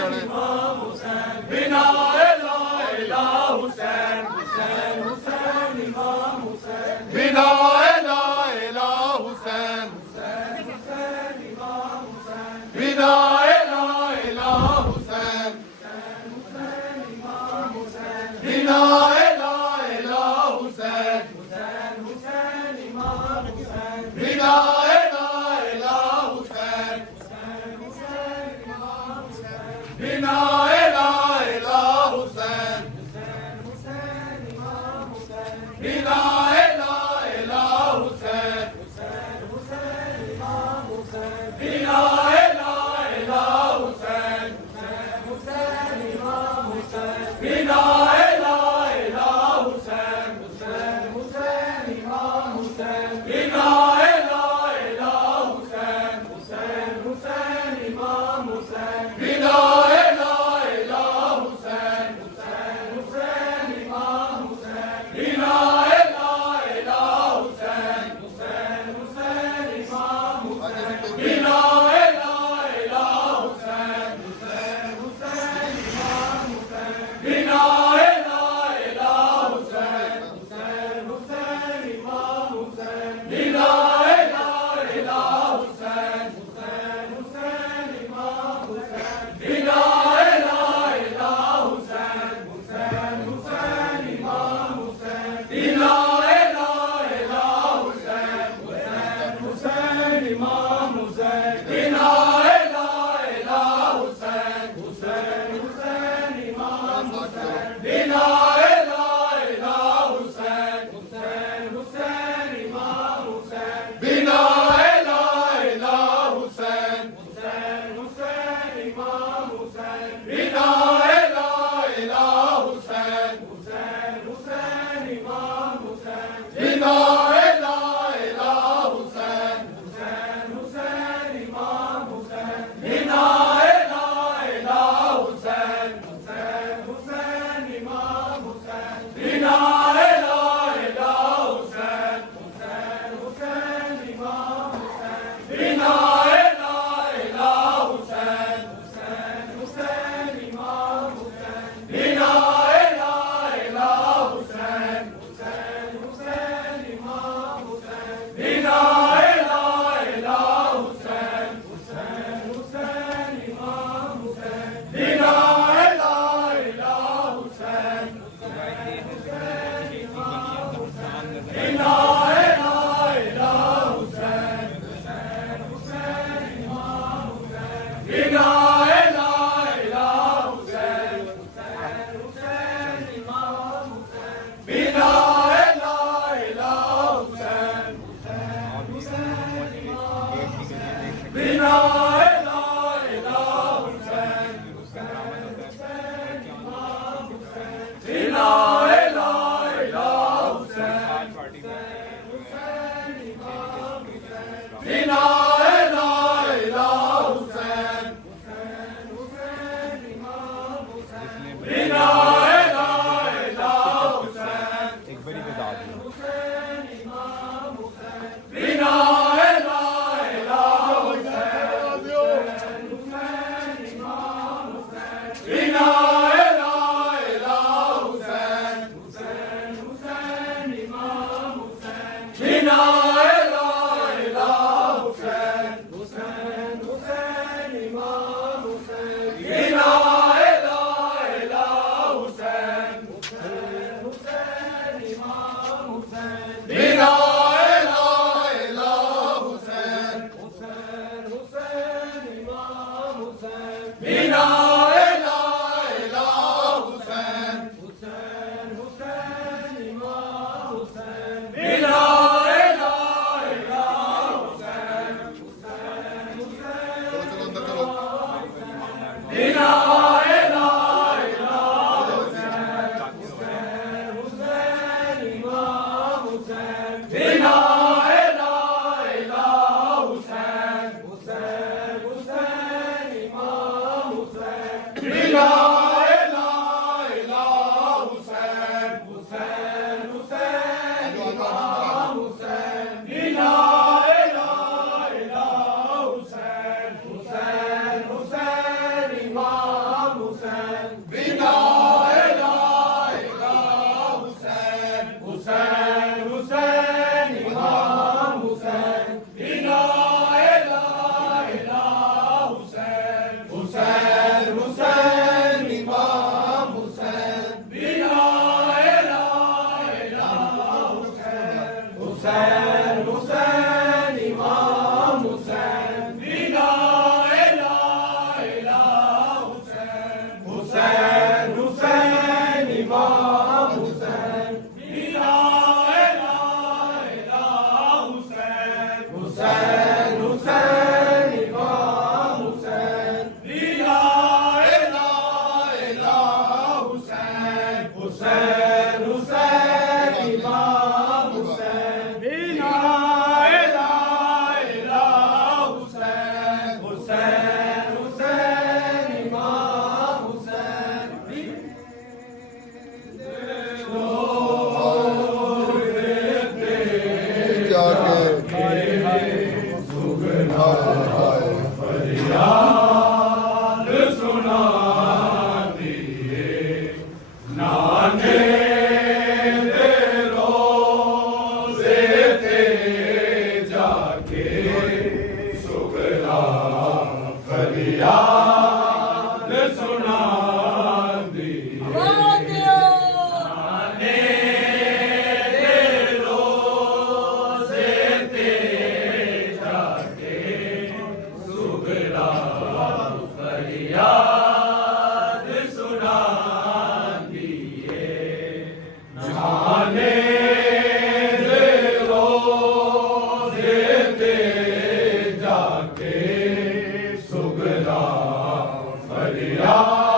जाने बिना ला हुसैन हुसैन हुसैन इमाम हुसैन बिना ला हुसैन हुसैन इमाम हुसैन बिना ला हुसैन इमाम हुसैन बिना ला हुसैन हुसैन हुसैन इमाम हुसैन बिना ला हुसैन हुसैन इमाम हुसैन बिना ला हुसैन हुसैन इमाम हुसैन बिना ला हुसैन हुसैन इमाम हुसैन बिना ला हुसैन हुसैन इमाम हुसैन बिना ला हुसैन हुसैन इमाम हुसैन बिना ला हुसैन हुसैन हुसैन इमाम हुसैन बिना ला हुसैन हुसैन इमाम हुसैन बिना ला हुसैन हुसैन हुसैन इमाम हुसैन बिना ला हुसैन हुसैन इमाम हुसैन बिना ला हुसैन हुसैन हुसैन इमाम हुसैन बिना ला हुसैन हुसैन हुसैन इमाम हुसैन बिना ला हुसैन हुसैन हुसैन इमाम हुसैन बिना ला हुसैन हुसैन इमाम हुसैन बिना ला हुसैन हुसैन हुसैन इमाम हुसैन बिना ला हुसैन हुसैन हुसैन इमाम हुसैन बिना ला हुसैन हुसैन हुसैन इमाम हुसैन बिना ला हुसैन हुसैन हुसैन इमाम हुसैन बिना ला हुसैन हुसैन हुसैन इमाम हुसैन बिना ला हुसैन हुसैन हुसैन इमाम हुसैन बिना ला हुसैन हुसैन हुसैन इमाम हुसैन बिना ला हुसैन हुसैन हुसैन इमाम हुसैन बिना ला हुसैन हुसैन हुसैन इमाम हुसैन बिना ला हुसैन हुसैन हुसैन इमाम हुसैन बिना ला हुसैन हुसैन इमाम हुसैन बिना ला हुसैन हुसैन इमाम हुसैन बिना ला हुसैन हुसैन इमाम हुसैन बिना ला हुसैन हुसैन इमाम बिना ला हुसैन बिना ला हुसैन बिना ला हुसैन हुसैन इमाम हुसैन बिना ला हुसैन एक बड़ी बता दी हुसैन इमाम हुसैन बिना ला हुसैन हुसैन इमाम हुसैन बिना ला हुसैन हुसैन हुसैन इमाम हुसैन बिना ला हुसैन हुसैन हुसैन इमाम हुसैन बिना ला हुसैन हुसैन इमाम हुसैन बिना ला हुसैन हुसैन हुसैन इमाम हुसैन बिना ला हुसैन हुसैन हुसैन इमाम हुसैन बिना La